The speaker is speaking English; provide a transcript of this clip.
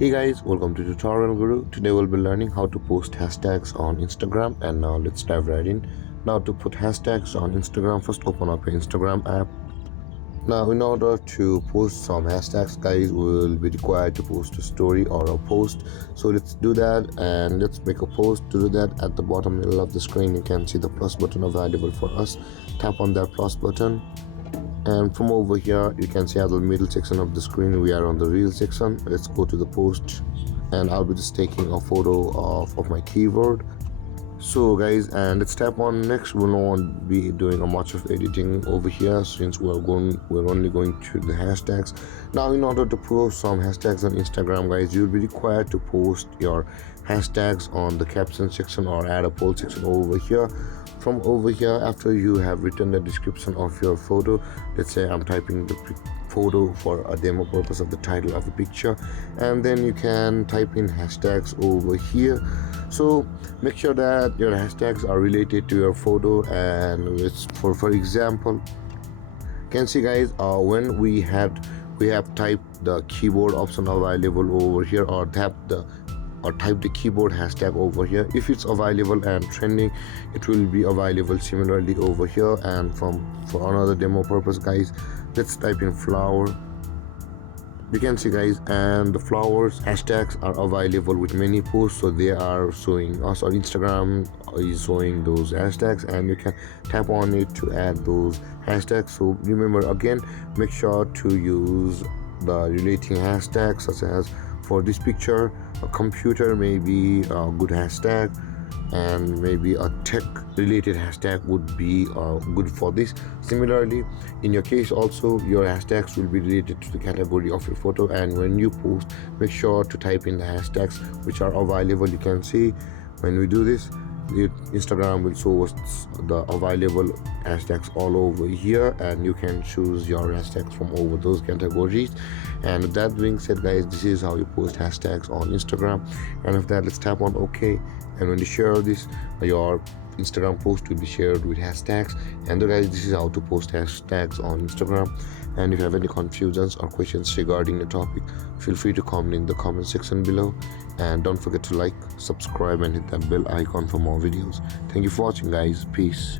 Hey guys, welcome to Tutorial Guru. Today we'll be learning how to post hashtags on Instagram, and now let's dive right in. Now to put hashtags on Instagram, first open up your Instagram app. Now in order to post some hashtags guys, we will be required to post a story or a post. So let's do that and let's make a post. To do that, at the bottom middle of the screen you can see the plus button available for us. Tap on that plus button, and from over here you can see at the middle section of the screen we are on the reel section. Let's go to the post, and I'll be just taking a photo of my keyword. So guys, and let's tap on next. We won't be doing a much of editing over here since we're only going to the hashtags. Now in order to post some hashtags on Instagram guys, you'll be required to post your hashtags on the caption section or add a poll section over here. From over here, after you have written the description of your photo, let's say I'm typing the photo for a demo purpose of the title of the picture, and then you can type in hashtags over here. So make sure that your hashtags are related to your photo, and it's for example, you can see guys, when we have typed the keyboard option available over here, or type the keyboard hashtag over here. If it's available and trending, it will be available similarly over here. And for another demo purpose guys, let's type in flower. You can see guys, and the flowers hashtags are available with many posts, so they are showing us, or Instagram is showing those hashtags, and you can tap on it to add those hashtags. So remember, again, make sure to use the relating hashtags, such as for this picture a computer may be a good hashtag, and maybe a tech related hashtag would be good for this. Similarly, in your case also, your hashtags will be related to the category of your photo, and when you post, make sure to type in the hashtags which are available. You can see when we do this, Instagram will show us the available hashtags all over here, and you can choose your hashtags from over those categories. And with that being said guys, this is how you post hashtags on Instagram. And with that, let's tap on OK, and when you share this, your Instagram post will be shared with hashtags. And guys, this is how to post hashtags on Instagram. And if you have any confusions or questions regarding the topic, feel free to comment in the comment section below, and don't forget to like, subscribe and hit that bell icon for more videos. Thank you for watching guys. Peace.